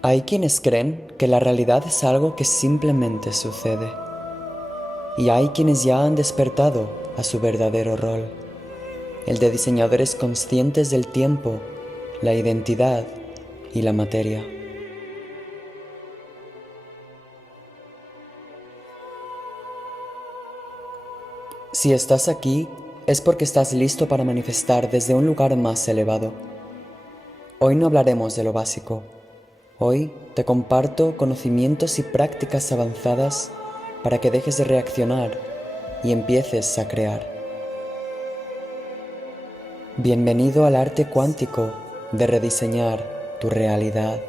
Hay quienes creen que la realidad es algo que simplemente sucede, y hay quienes ya han despertado a su verdadero rol, el de diseñadores conscientes del tiempo, la identidad y la materia. Si estás aquí, es porque estás listo para manifestar desde un lugar más elevado. Hoy no hablaremos de lo básico. Hoy te comparto conocimientos y prácticas avanzadas para que dejes de reaccionar y empieces a crear. Bienvenido al arte cuántico de rediseñar tu realidad.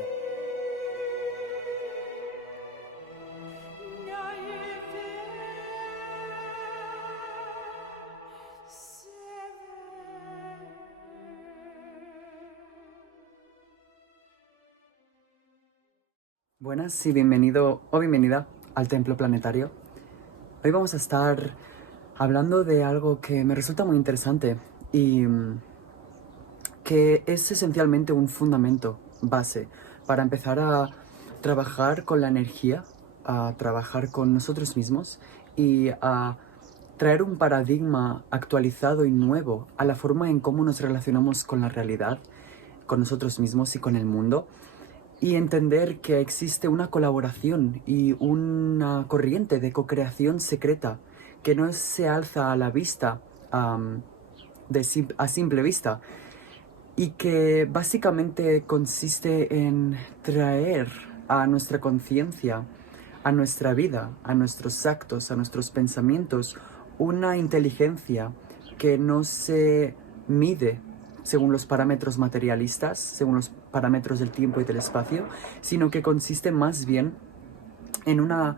Buenas y bienvenido o bienvenida al Templo Planetario. Hoy vamos a estar hablando de algo que me resulta muy interesante y que es esencialmente un fundamento base para empezar a trabajar con la energía, a trabajar con nosotros mismos y a traer un paradigma actualizado y nuevo a la forma en cómo nos relacionamos con la realidad, con nosotros mismos y con el mundo, y entender que existe una colaboración y una corriente de co-creación secreta que no se alza a la vista, a simple vista, y que básicamente consiste en traer a nuestra conciencia, a nuestra vida, a nuestros actos, a nuestros pensamientos, una inteligencia que no se mide según los parámetros materialistas, según los parámetros del tiempo y del espacio, sino que consiste más bien en una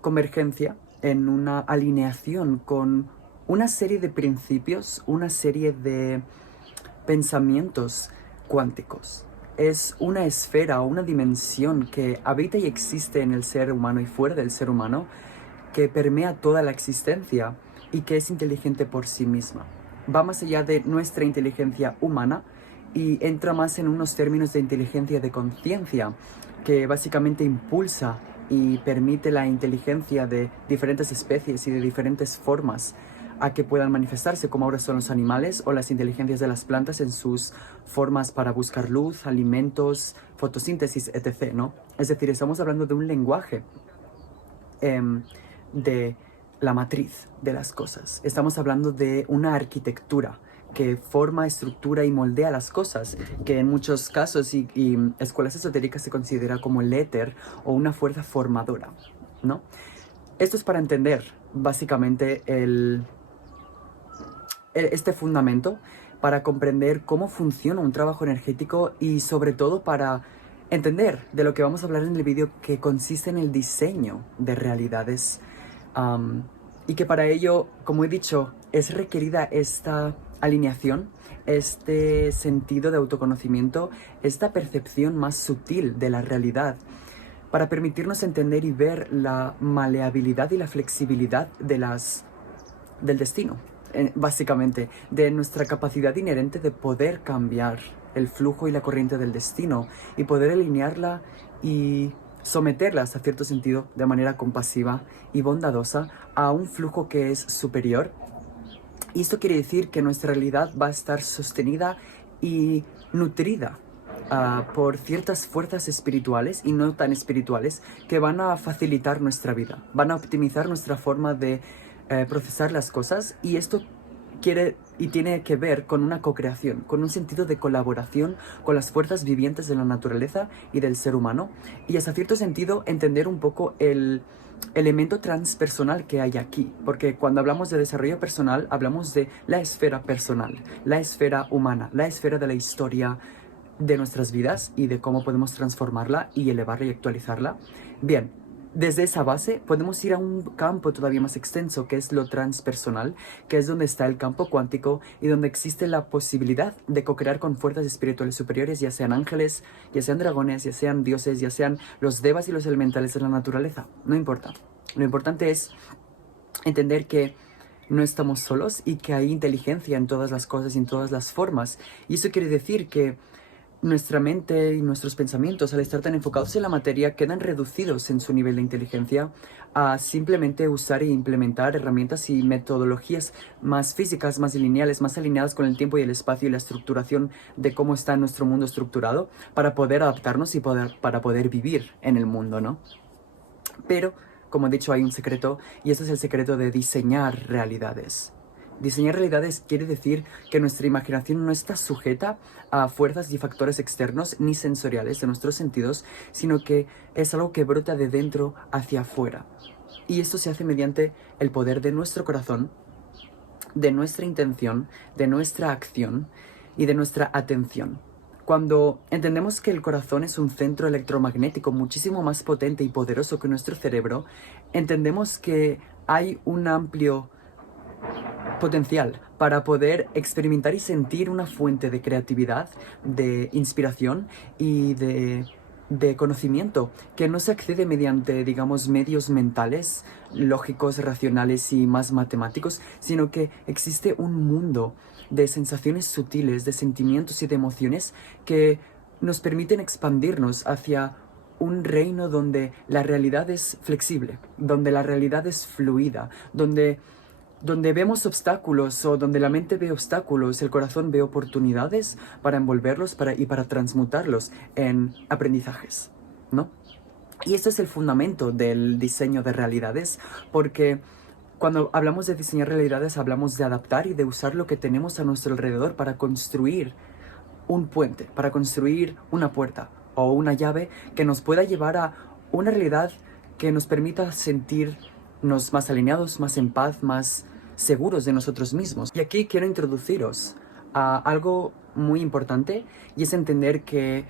convergencia, en una alineación con una serie de principios, una serie de pensamientos cuánticos. Es una esfera o una dimensión que habita y existe en el ser humano y fuera del ser humano, que permea toda la existencia y que es inteligente por sí misma. Va más allá de nuestra inteligencia humana y entra más en unos términos de inteligencia de conciencia, que básicamente impulsa y permite la inteligencia de diferentes especies y de diferentes formas a que puedan manifestarse, como ahora son los animales o las inteligencias de las plantas en sus formas para buscar luz, alimentos, fotosíntesis, etc., ¿no? Es decir, estamos hablando de un lenguaje de la matriz de las cosas. Estamos hablando de una arquitectura que forma, estructura y moldea las cosas, que en muchos casos y escuelas esotéricas se considera como el éter o una fuerza formadora, ¿no? Esto es para entender básicamente este fundamento, para comprender cómo funciona un trabajo energético y sobre todo para entender de lo que vamos a hablar en el vídeo, que consiste en el diseño de realidades, y que para ello, como he dicho, es requerida esta alineación, este sentido de autoconocimiento, esta percepción más sutil de la realidad, para permitirnos entender y ver la maleabilidad y la flexibilidad del destino, básicamente, de nuestra capacidad inherente de poder cambiar el flujo y la corriente del destino y poder alinearla y someterla, hasta cierto sentido, de manera compasiva y bondadosa a un flujo que es superior. Y esto quiere decir que nuestra realidad va a estar sostenida y nutrida por ciertas fuerzas espirituales y no tan espirituales, que van a facilitar nuestra vida, van a optimizar nuestra forma de procesar las cosas, y esto quiere y tiene que ver con una co-creación, con un sentido de colaboración con las fuerzas vivientes de la naturaleza y del ser humano, y hasta cierto sentido entender un poco el elemento transpersonal que hay aquí, porque cuando hablamos de desarrollo personal hablamos de la esfera personal, la esfera humana, la esfera de la historia de nuestras vidas y de cómo podemos transformarla y elevarla y actualizarla. Bien, desde esa base podemos ir a un campo todavía más extenso, que es lo transpersonal, que es donde está el campo cuántico y donde existe la posibilidad de co-crear con fuerzas espirituales superiores, ya sean ángeles, ya sean dragones, ya sean dioses, ya sean los devas y los elementales de la naturaleza. No importa. Lo importante es entender que no estamos solos y que hay inteligencia en todas las cosas y en todas las formas. Y eso quiere decir que nuestra mente y nuestros pensamientos, al estar tan enfocados en la materia, quedan reducidos en su nivel de inteligencia a simplemente usar e implementar herramientas y metodologías más físicas, más lineales, más alineadas con el tiempo y el espacio y la estructuración de cómo está nuestro mundo estructurado para poder adaptarnos y para poder vivir en el mundo, ¿no? Pero, como he dicho, hay un secreto, y ese es el secreto de diseñar realidades. Diseñar realidades quiere decir que nuestra imaginación no está sujeta a fuerzas y factores externos ni sensoriales de nuestros sentidos, sino que es algo que brota de dentro hacia afuera. Y esto se hace mediante el poder de nuestro corazón, de nuestra intención, de nuestra acción y de nuestra atención. Cuando entendemos que el corazón es un centro electromagnético muchísimo más potente y poderoso que nuestro cerebro, entendemos que hay un amplio potencial para poder experimentar y sentir una fuente de creatividad, de inspiración y de conocimiento que no se accede mediante, digamos, medios mentales, lógicos, racionales y más matemáticos, sino que existe un mundo de sensaciones sutiles, de sentimientos y de emociones que nos permiten expandirnos hacia un reino donde la realidad es flexible, donde la realidad es fluida, donde vemos obstáculos o donde la mente ve obstáculos, el corazón ve oportunidades para envolverlos y para transmutarlos en aprendizajes, ¿no? Y este es el fundamento del diseño de realidades, porque cuando hablamos de diseñar realidades hablamos de adaptar y de usar lo que tenemos a nuestro alrededor para construir un puente, para construir una puerta o una llave que nos pueda llevar a una realidad que nos permita sentirnos más alineados, más en paz, más seguros de nosotros mismos. Y aquí quiero introduciros a algo muy importante, y es entender que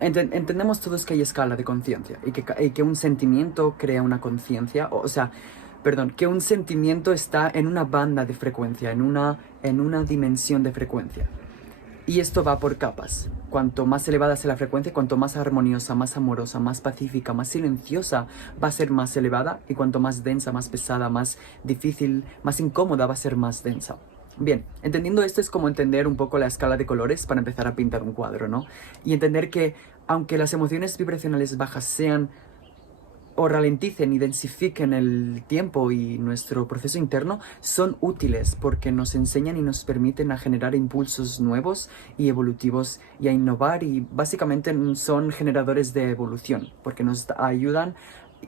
entendemos todos que hay escala de conciencia y que un sentimiento crea una conciencia, que un sentimiento está en una banda de frecuencia, en una dimensión de frecuencia. Y esto va por capas. Cuanto más elevada sea la frecuencia, cuanto más armoniosa, más amorosa, más pacífica, más silenciosa va a ser más elevada, y cuanto más densa, más pesada, más difícil, más incómoda va a ser más densa. Bien, entendiendo esto es como entender un poco la escala de colores para empezar a pintar un cuadro, ¿no? Y entender que aunque las emociones vibracionales bajas sean o ralenticen y densifiquen el tiempo y nuestro proceso interno, son útiles porque nos enseñan y nos permiten a generar impulsos nuevos y evolutivos y a innovar, y básicamente son generadores de evolución porque nos ayudan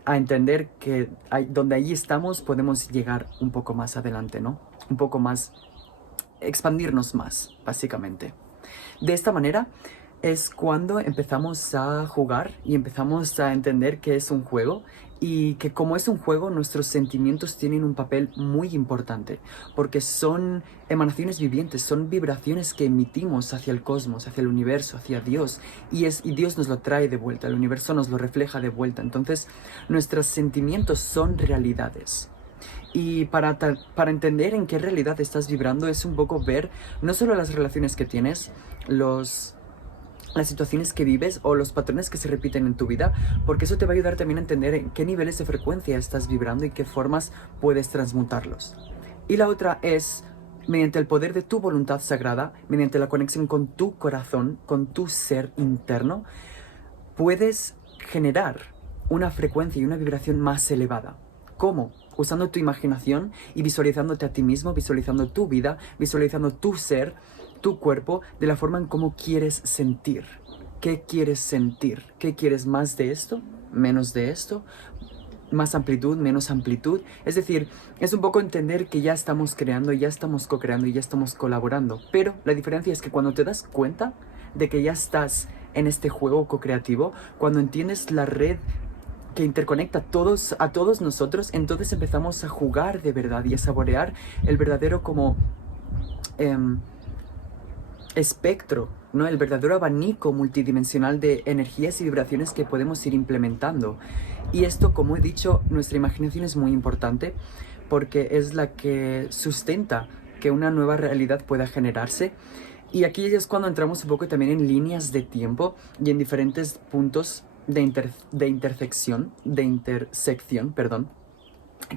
a entender que donde allí estamos podemos llegar un poco más adelante, ¿no? Un poco más, expandirnos más, básicamente. De esta manera es cuando empezamos a jugar y empezamos a entender que es un juego, y que como es un juego nuestros sentimientos tienen un papel muy importante porque son emanaciones vivientes, son vibraciones que emitimos hacia el cosmos, hacia el universo, hacia Dios, y Dios nos lo trae de vuelta, el universo nos lo refleja de vuelta. Entonces nuestros sentimientos son realidades. Y para entender en qué realidad estás vibrando es un poco ver no solo las relaciones que tienes, las situaciones que vives o los patrones que se repiten en tu vida, porque eso te va a ayudar también a entender en qué niveles de frecuencia estás vibrando y qué formas puedes transmutarlos. Y la otra es, mediante el poder de tu voluntad sagrada, mediante la conexión con tu corazón, con tu ser interno, puedes generar una frecuencia y una vibración más elevada. ¿Cómo? Usando tu imaginación y visualizándote a ti mismo, visualizando tu vida, visualizando tu ser, tu cuerpo, de la forma en cómo quieres sentir. ¿Qué quieres sentir? ¿Qué quieres? ¿Más de esto? ¿Menos de esto? ¿Más amplitud? ¿Menos amplitud? Es decir, es un poco entender que ya estamos creando, ya estamos co-creando y ya estamos colaborando. Pero la diferencia es que cuando te das cuenta de que ya estás en este juego co-creativo, cuando entiendes la red que interconecta a todos nosotros, entonces empezamos a jugar de verdad y a saborear el verdadero como espectro, ¿no? El verdadero abanico multidimensional de energías y vibraciones que podemos ir implementando. Y esto, como he dicho, nuestra imaginación es muy importante porque es la que sustenta que una nueva realidad pueda generarse. Y aquí es cuando entramos un poco también en líneas de tiempo y en diferentes puntos de intersección, perdón,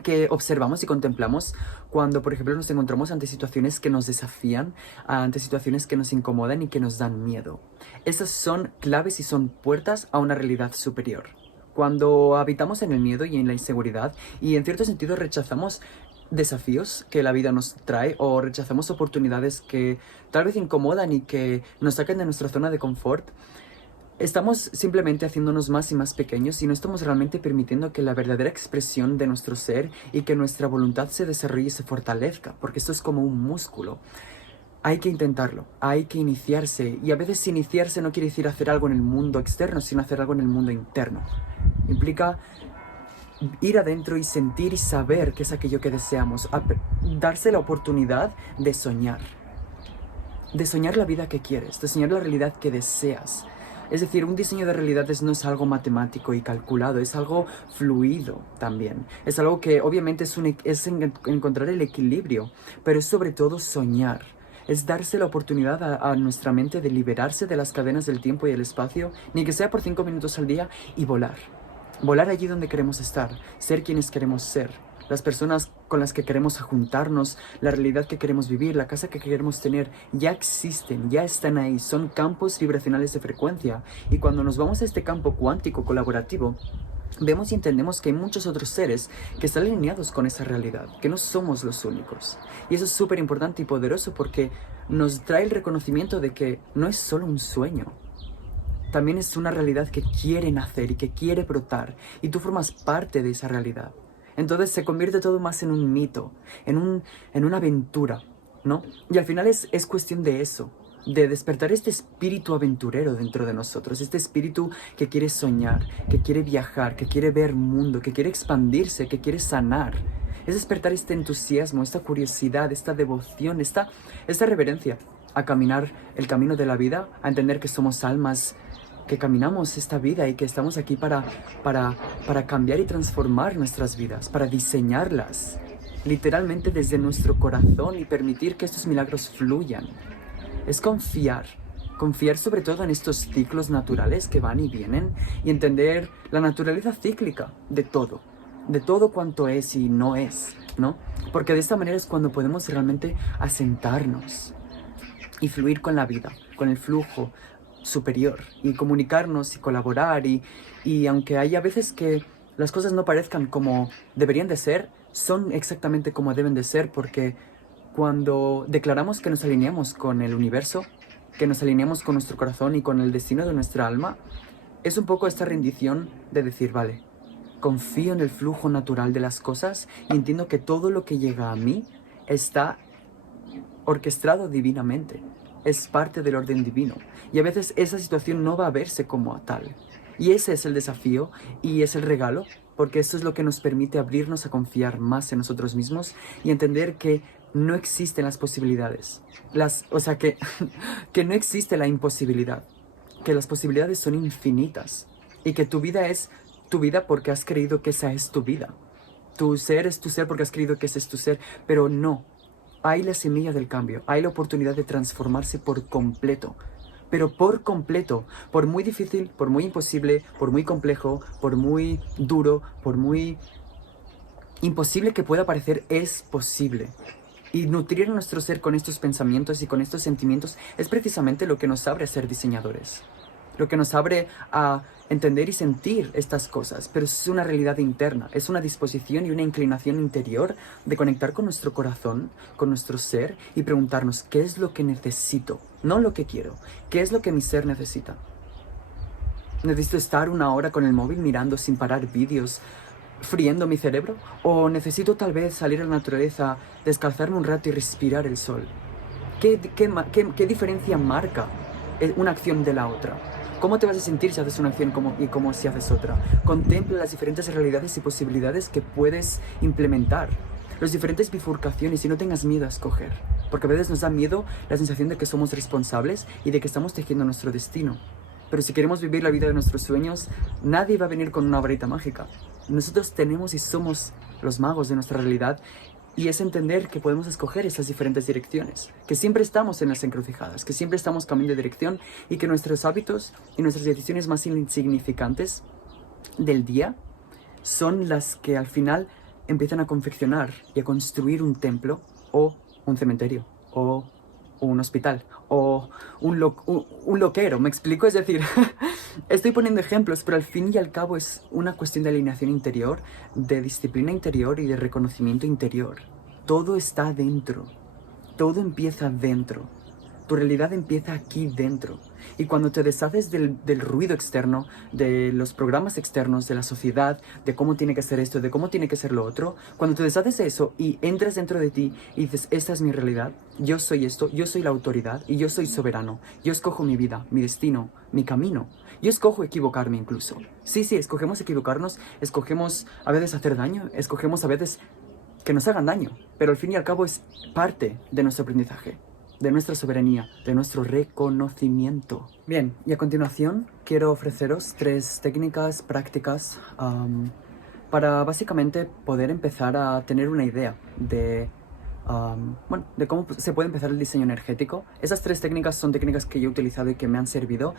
que observamos y contemplamos cuando, por ejemplo, nos encontramos ante situaciones que nos desafían, ante situaciones que nos incomodan y que nos dan miedo. Estas son claves y son puertas a una realidad superior. Cuando habitamos en el miedo y en la inseguridad y en cierto sentido rechazamos desafíos que la vida nos trae o rechazamos oportunidades que tal vez incomodan y que nos saquen de nuestra zona de confort, estamos simplemente haciéndonos más y más pequeños y no estamos realmente permitiendo que la verdadera expresión de nuestro ser y que nuestra voluntad se desarrolle y se fortalezca, porque esto es como un músculo. Hay que intentarlo, hay que iniciarse, y a veces iniciarse no quiere decir hacer algo en el mundo externo, sino hacer algo en el mundo interno. Implica ir adentro y sentir y saber qué es aquello que deseamos, darse la oportunidad de soñar la vida que quieres, de soñar la realidad que deseas. Es decir, un diseño de realidades no es algo matemático y calculado, es algo fluido también. Es algo que obviamente es encontrar el equilibrio, pero es sobre todo soñar. Es darse la oportunidad a nuestra mente de liberarse de las cadenas del tiempo y el espacio, ni que sea por 5 minutos al día, y volar. Volar allí donde queremos estar, ser quienes queremos ser. Las personas con las que queremos juntarnos, la realidad que queremos vivir, la casa que queremos tener, ya existen, ya están ahí, son campos vibracionales de frecuencia. Y cuando nos vamos a este campo cuántico colaborativo, vemos y entendemos que hay muchos otros seres que están alineados con esa realidad, que no somos los únicos. Y eso es súper importante y poderoso porque nos trae el reconocimiento de que no es solo un sueño. También es una realidad que quiere nacer y que quiere brotar, y tú formas parte de esa realidad. Entonces se convierte todo más en un mito, en una aventura, ¿no? Y al final es cuestión de eso, de despertar este espíritu aventurero dentro de nosotros, este espíritu que quiere soñar, que quiere viajar, que quiere ver mundo, que quiere expandirse, que quiere sanar. Es despertar este entusiasmo, esta curiosidad, esta devoción, esta reverencia a caminar el camino de la vida, a entender que somos almas que caminamos esta vida y que estamos aquí para cambiar y transformar nuestras vidas, para diseñarlas, literalmente desde nuestro corazón, y permitir que estos milagros fluyan. Es confiar sobre todo en estos ciclos naturales que van y vienen, y entender la naturaleza cíclica de todo cuanto es y no es, ¿no? Porque de esta manera es cuando podemos realmente asentarnos y fluir con la vida, con el flujo superior, y comunicarnos y colaborar, y aunque hay a veces que las cosas no parezcan como deberían de ser, son exactamente como deben de ser, porque cuando declaramos que nos alineamos con el universo, que nos alineamos con nuestro corazón y con el destino de nuestra alma, es un poco esta rendición de decir, vale, confío en el flujo natural de las cosas y entiendo que todo lo que llega a mí está orquestado divinamente. Es parte del orden divino. Y a veces esa situación no va a verse como tal. Y ese es el desafío y es el regalo, porque esto es lo que nos permite abrirnos a confiar más en nosotros mismos y entender que no existen las posibilidades. Que no existe la imposibilidad. Que las posibilidades son infinitas. Y que tu vida es tu vida porque has creído que esa es tu vida. Tu ser es tu ser porque has creído que ese es tu ser. Pero no. Hay la semilla del cambio, hay la oportunidad de transformarse por completo, pero por completo, por muy difícil, por muy imposible, por muy complejo, por muy duro, por muy imposible que pueda parecer, es posible. Y nutrir nuestro ser con estos pensamientos y con estos sentimientos es precisamente lo que nos abre a ser diseñadores. Lo que nos abre a entender y sentir estas cosas, pero es una realidad interna, es una disposición y una inclinación interior de conectar con nuestro corazón, con nuestro ser, y preguntarnos qué es lo que necesito, no lo que quiero, qué es lo que mi ser necesita. ¿Necesito estar 1 hora con el móvil mirando sin parar vídeos, friendo mi cerebro? ¿O necesito tal vez salir a la naturaleza, descalzarme un rato y respirar el sol? ¿Qué diferencia marca una acción de la otra? ¿Cómo te vas a sentir si haces una acción y cómo si haces otra? Contempla las diferentes realidades y posibilidades que puedes implementar, las diferentes bifurcaciones, y no tengas miedo a escoger. Porque a veces nos da miedo la sensación de que somos responsables y de que estamos tejiendo nuestro destino. Pero si queremos vivir la vida de nuestros sueños, nadie va a venir con una varita mágica. Nosotros tenemos y somos los magos de nuestra realidad. Y es entender que podemos escoger esas diferentes direcciones, que siempre estamos en las encrucijadas, que siempre estamos cambiando de dirección, y que nuestros hábitos y nuestras decisiones más insignificantes del día son las que al final empiezan a confeccionar y a construir un templo o un cementerio o un hospital o un loquero, ¿me explico? Es decir, estoy poniendo ejemplos, pero al fin y al cabo es una cuestión de alineación interior, de disciplina interior y de reconocimiento interior. Todo está dentro, todo empieza dentro. Tu realidad empieza aquí dentro. Y cuando te deshaces del ruido externo, de los programas externos, de la sociedad, de cómo tiene que ser esto, de cómo tiene que ser lo otro, cuando te deshaces de eso y entras dentro de ti y dices, esta es mi realidad, yo soy esto, yo soy la autoridad y yo soy soberano, yo escojo mi vida, mi destino, mi camino. Yo escojo equivocarme incluso. Sí, escogemos equivocarnos, escogemos a veces hacer daño, escogemos a veces que nos hagan daño, pero al fin y al cabo es parte de nuestro aprendizaje, de nuestra soberanía, de nuestro reconocimiento. Bien, y a continuación quiero ofreceros 3 técnicas prácticas para básicamente poder empezar a tener una idea de, de cómo se puede empezar el diseño energético. Esas 3 técnicas son técnicas que yo he utilizado y que me han servido.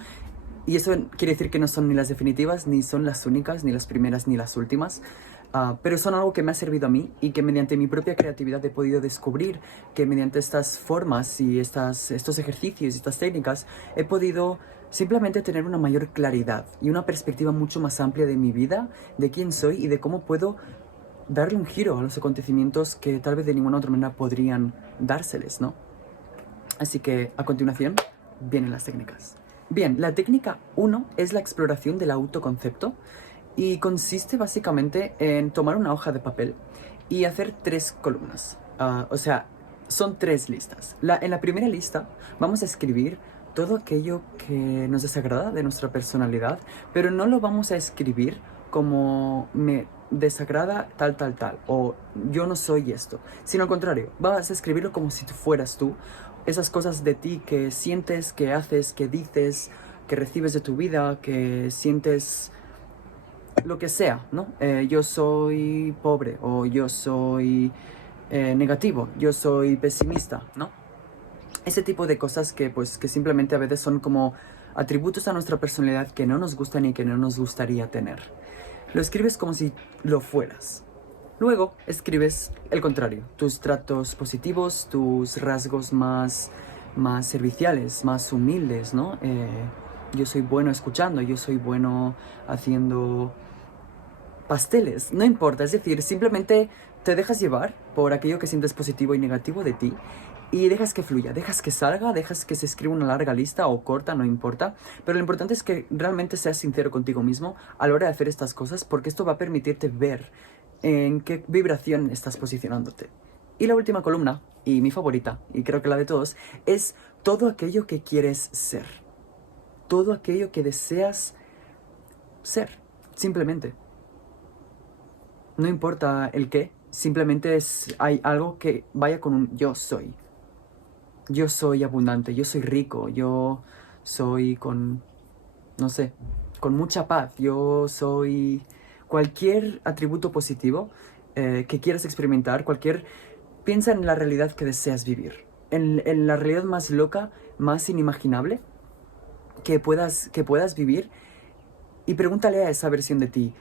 Y eso quiere decir que no son ni las definitivas, ni son las únicas, ni las primeras, ni las últimas. Pero son algo que me ha servido a mí y que mediante mi propia creatividad he podido descubrir que mediante estas formas y estos ejercicios y estas técnicas he podido simplemente tener una mayor claridad y una perspectiva mucho más amplia de mi vida, de quién soy y de cómo puedo darle un giro a los acontecimientos que tal vez de ninguna otra manera podrían dárseles, ¿no? Así que a continuación vienen las técnicas. Bien, la técnica 1 es la exploración del autoconcepto y consiste básicamente en tomar una hoja de papel y hacer 3 columnas. O sea, son 3 listas. En la primera lista vamos a escribir todo aquello que nos desagrada de nuestra personalidad, pero no lo vamos a escribir como me desagrada tal, o yo no soy esto, sino al contrario, vas a escribirlo como si tú fueras tú, esas cosas de ti que sientes, que haces, que dices, que recibes de tu vida, que sientes lo que sea, ¿no? Yo soy pobre, o yo soy negativo, yo soy pesimista, ¿no? Ese tipo de cosas que simplemente a veces son como atributos a nuestra personalidad que no nos gustan y que no nos gustaría tener. Lo escribes como si lo fueras. Luego escribes el contrario, tus tratos positivos, tus rasgos más serviciales, más humildes, ¿no? Yo soy bueno escuchando, yo soy bueno haciendo pasteles, no importa, es decir, simplemente te dejas llevar por aquello que sientes positivo y negativo de ti y dejas que fluya, dejas que salga, dejas que se escriba una larga lista o corta, no importa, pero lo importante es que realmente seas sincero contigo mismo a la hora de hacer estas cosas porque esto va a permitirte ver en qué vibración estás posicionándote. Y la última columna, y mi favorita, y creo que la de todos, es todo aquello que quieres ser, todo aquello que deseas ser, simplemente. No importa el qué, simplemente hay algo que vaya con un yo soy. Yo soy abundante, yo soy rico, yo soy no sé, con mucha paz, yo soy cualquier atributo positivo que quieras experimentar, piensa en la realidad que deseas vivir, en la realidad más loca, más inimaginable que puedas vivir y pregúntale a esa versión de ti,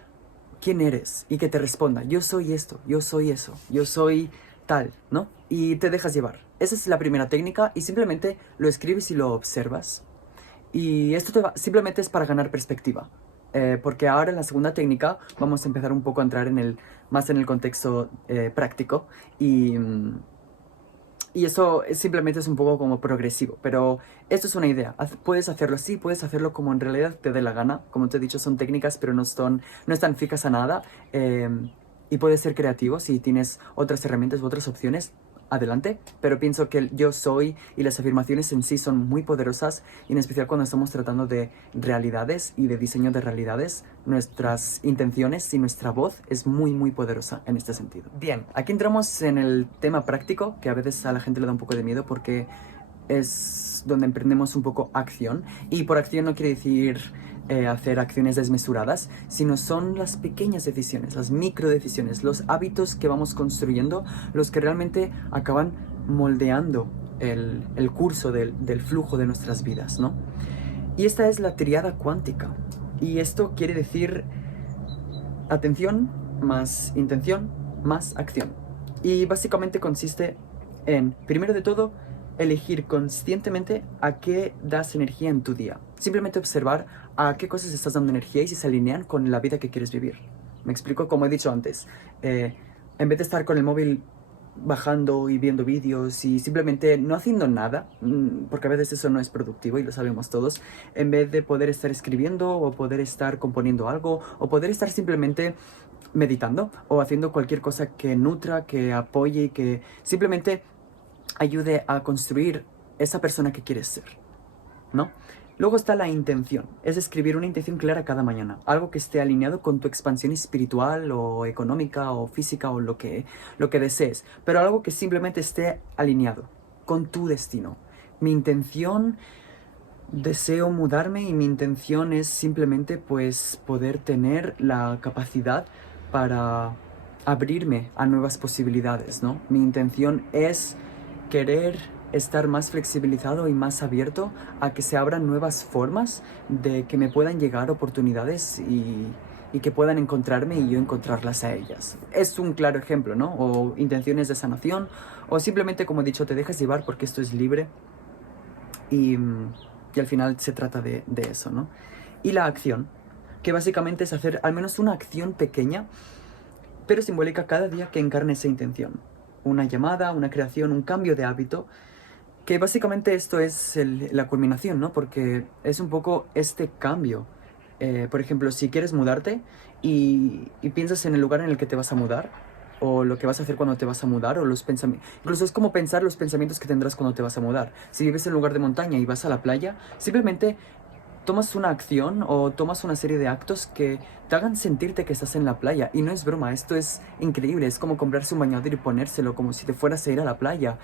¿quién eres? Y que te responda, yo soy esto, yo soy eso, yo soy tal, ¿no? Y te dejas llevar. Esa es la primera técnica y simplemente lo escribes y lo observas. Y esto simplemente es para ganar perspectiva. Porque ahora en la segunda técnica vamos a empezar un poco a entrar más en el contexto práctico y eso simplemente es un poco como progresivo, pero esto es una idea. Puedes hacerlo así, puedes hacerlo como en realidad te dé la gana. Como te he dicho, son técnicas, pero no están fijas a nada. Y puedes ser creativo si tienes otras herramientas u otras opciones. Adelante, pero pienso que el yo soy y las afirmaciones en sí son muy poderosas y en especial cuando estamos tratando de realidades y de diseño de realidades, nuestras intenciones y nuestra voz es muy poderosa en este sentido. Bien, aquí entramos en el tema práctico que a veces a la gente le da un poco de miedo porque es donde emprendemos un poco acción y por acción no quiere decir hacer acciones desmesuradas, sino son las pequeñas decisiones, las micro decisiones, los hábitos que vamos construyendo, los que realmente acaban moldeando el curso del flujo de nuestras vidas, ¿no? Y esta es la triada cuántica. Y esto quiere decir atención, más intención, más acción. Y básicamente consiste en, primero de todo, elegir conscientemente a qué das energía en tu día. Simplemente observar a qué cosas estás dando energía y si se alinean con la vida que quieres vivir. Me explico, como he dicho antes. En vez de estar con el móvil bajando y viendo vídeos y simplemente no haciendo nada, porque a veces eso no es productivo y lo sabemos todos, en vez de poder estar escribiendo o poder estar componiendo algo o poder estar simplemente meditando o haciendo cualquier cosa que nutra, que apoye, que simplemente ayude a construir esa persona que quieres ser, ¿no? Luego está la intención, es escribir una intención clara cada mañana, algo que esté alineado con tu expansión espiritual o económica o física o lo que desees, pero algo que simplemente esté alineado con tu destino. Mi intención, deseo mudarme y mi intención es simplemente pues poder tener la capacidad para abrirme a nuevas posibilidades, ¿no? Mi intención es querer estar más flexibilizado y más abierto a que se abran nuevas formas de que me puedan llegar oportunidades y que puedan encontrarme y yo encontrarlas a ellas. Es un claro ejemplo, ¿no? O intenciones de sanación, o simplemente, como he dicho, te dejas llevar porque esto es libre y al final se trata de eso, ¿no? Y la acción, que básicamente es hacer al menos una acción pequeña, pero simbólica cada día que encarne esa intención. Una llamada, una creación, un cambio de hábito, que básicamente esto es la culminación, ¿no? Porque es un poco este cambio. Por ejemplo, si quieres mudarte y piensas en el lugar en el que te vas a mudar, o lo que vas a hacer cuando te vas a mudar, o los pensamientos. Incluso es como pensar los pensamientos que tendrás cuando te vas a mudar. Si vives en un lugar de montaña y vas a la playa, simplemente tomas una acción o tomas una serie de actos que te hagan sentirte que estás en la playa. Y no es broma, esto es increíble. Es como comprarse un bañador y ponérselo como si te fueras a ir a la playa.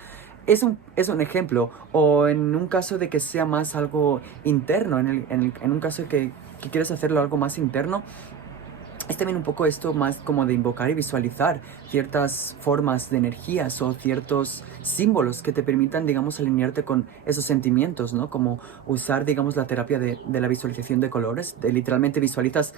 Es un ejemplo. O en un caso de que sea más algo interno, en un caso que quieres hacerlo algo más interno, es también un poco esto más como de invocar y visualizar ciertas formas de energías o ciertos símbolos que te permitan, digamos, alinearte con esos sentimientos, ¿no? Como usar, digamos, la terapia de la visualización de colores. Literalmente visualizas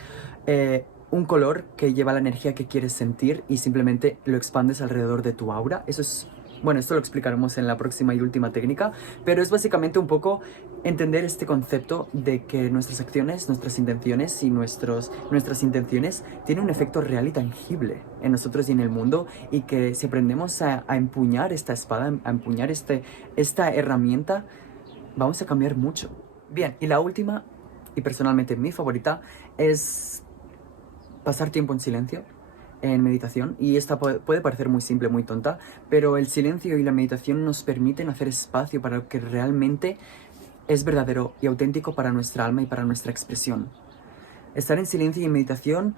un color que lleva la energía que quieres sentir y simplemente lo expandes alrededor de tu aura. Eso es... Bueno, esto lo explicaremos en la próxima y última técnica, pero es básicamente un poco entender este concepto de que nuestras acciones, nuestras intenciones y nuestras intenciones tienen un efecto real y tangible en nosotros y en el mundo, y que si aprendemos a empuñar esta espada, a empuñar esta herramienta, vamos a cambiar mucho. Bien, y la última, y personalmente mi favorita, es pasar tiempo en silencio, en meditación, y esta puede parecer muy simple, muy tonta, pero el silencio y la meditación nos permiten hacer espacio para lo que realmente es verdadero y auténtico para nuestra alma y para nuestra expresión. Estar en silencio y en meditación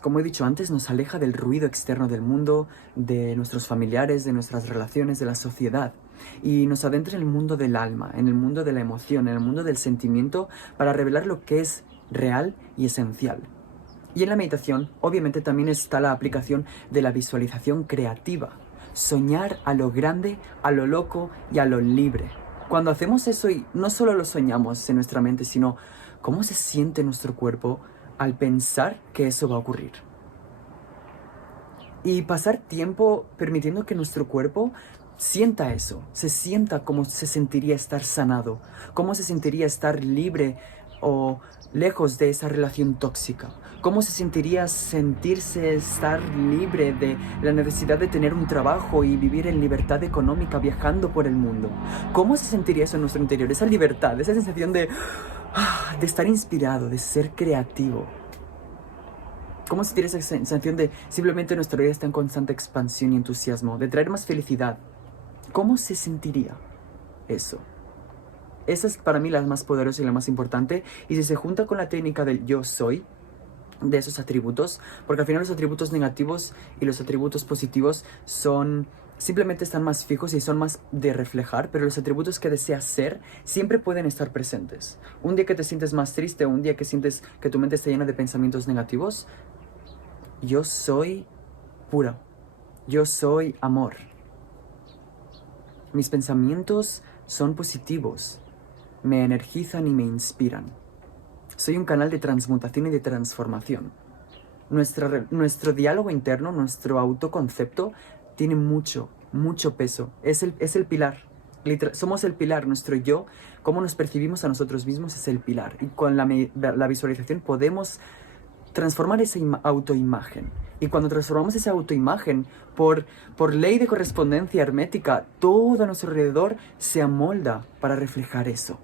como he dicho antes, nos aleja del ruido externo del mundo, de nuestros familiares, de nuestras relaciones, de la sociedad, y nos adentra en el mundo del alma, en el mundo de la emoción, en el mundo del sentimiento, para revelar lo que es real y esencial. Y en la meditación, obviamente, también está la aplicación de la visualización creativa. Soñar a lo grande, a lo loco y a lo libre. Cuando hacemos eso, y no solo lo soñamos en nuestra mente, sino cómo se siente nuestro cuerpo al pensar que eso va a ocurrir. Y pasar tiempo permitiendo que nuestro cuerpo sienta eso, se sienta como se sentiría estar sanado, cómo se sentiría estar libre o lejos de esa relación tóxica. ¿Cómo se sentiría sentirse estar libre de la necesidad de tener un trabajo y vivir en libertad económica viajando por el mundo? ¿Cómo se sentiría eso en nuestro interior? Esa libertad, esa sensación de estar inspirado, de ser creativo. ¿Cómo se sentiría esa sensación de simplemente nuestra vida está en constante expansión y entusiasmo, de traer más felicidad? ¿Cómo se sentiría eso? Esa es para mí la más poderosa y la más importante. Y si se junta con la técnica del yo soy, de esos atributos, porque al final los atributos negativos y los atributos positivos simplemente están más fijos y son más de reflejar, pero los atributos que deseas ser siempre pueden estar presentes. Un día que te sientes más triste, o un día que sientes que tu mente está llena de pensamientos negativos, yo soy puro, yo soy amor. Mis pensamientos son positivos, me energizan y me inspiran. Soy un canal de transmutación y de transformación. nuestro diálogo interno, nuestro autoconcepto, tiene mucho peso. Es el pilar. Somos el pilar, nuestro yo, cómo nos percibimos a nosotros mismos es el pilar. Y con la visualización podemos transformar esa autoimagen. Y cuando transformamos esa autoimagen, por ley de correspondencia hermética, todo a nuestro alrededor se amolda para reflejar eso.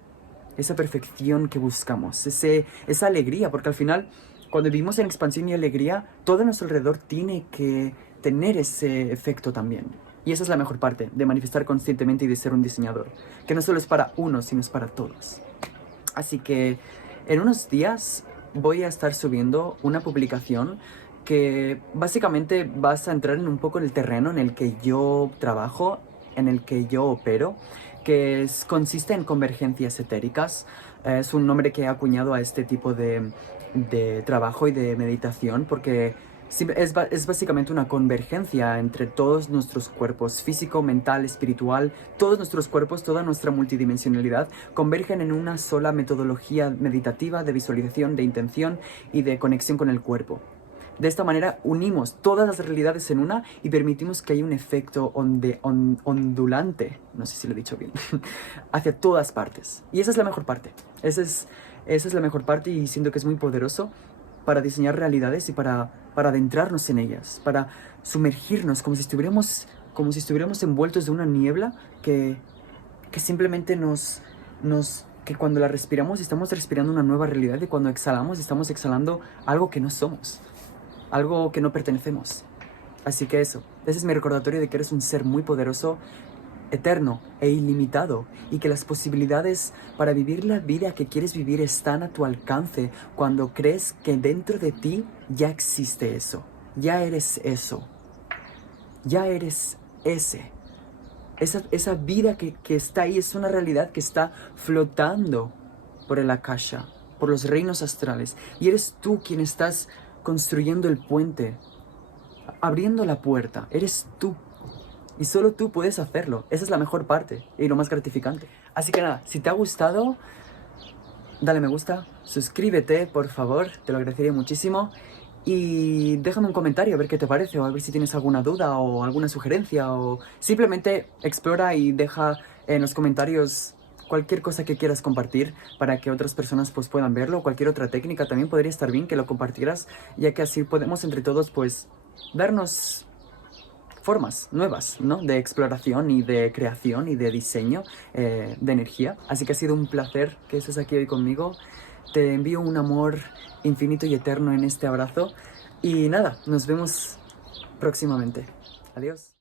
Esa perfección que buscamos, esa alegría, porque al final, cuando vivimos en expansión y alegría, todo a nuestro alrededor tiene que tener ese efecto también. Y esa es la mejor parte de manifestar conscientemente y de ser un diseñador, que no solo es para uno, sino es para todos. Así que en unos días voy a estar subiendo una publicación que básicamente vas a entrar en un poco el terreno en el que yo trabajo, en el que yo opero, que consiste en convergencias etéricas. Es un nombre que he acuñado a este tipo de trabajo y de meditación porque es básicamente una convergencia entre todos nuestros cuerpos, físico, mental, espiritual. Todos nuestros cuerpos, toda nuestra multidimensionalidad convergen en una sola metodología meditativa de visualización, de intención y de conexión con el cuerpo. De esta manera unimos todas las realidades en una y permitimos que haya un efecto ondulante, no sé si lo he dicho bien, hacia todas partes. Y esa es la mejor parte. Esa es la mejor parte y siento que es muy poderoso para diseñar realidades y para adentrarnos en ellas, para sumergirnos como si estuviéramos envueltos de una niebla que simplemente que cuando la respiramos estamos respirando una nueva realidad y cuando exhalamos estamos exhalando algo que no somos, algo que no pertenecemos. Así que ese es mi recordatorio de que eres un ser muy poderoso, eterno e ilimitado, y que las posibilidades para vivir la vida que quieres vivir están a tu alcance cuando crees que dentro de ti ya existe eso, ya eres eso, ya eres esa vida que está ahí, es una realidad que está flotando por el Akasha, por los reinos astrales, y eres tú quien estás construyendo el puente, abriendo la puerta, eres tú. Y solo tú puedes hacerlo. Esa es la mejor parte y lo más gratificante. Así que nada, si te ha gustado, dale me gusta, suscríbete, por favor, te lo agradecería muchísimo. Y déjame un comentario a ver qué te parece, o a ver si tienes alguna duda o alguna sugerencia, o simplemente explora y deja en los comentarios cualquier cosa que quieras compartir para que otras personas pues puedan verlo. Cualquier otra técnica también podría estar bien que lo compartieras, ya que así podemos entre todos pues darnos formas nuevas, ¿no? De exploración y de creación y de diseño de energía. Así que ha sido un placer que estés aquí hoy conmigo. Te envío un amor infinito y eterno en este abrazo. Y nada, nos vemos próximamente. Adiós.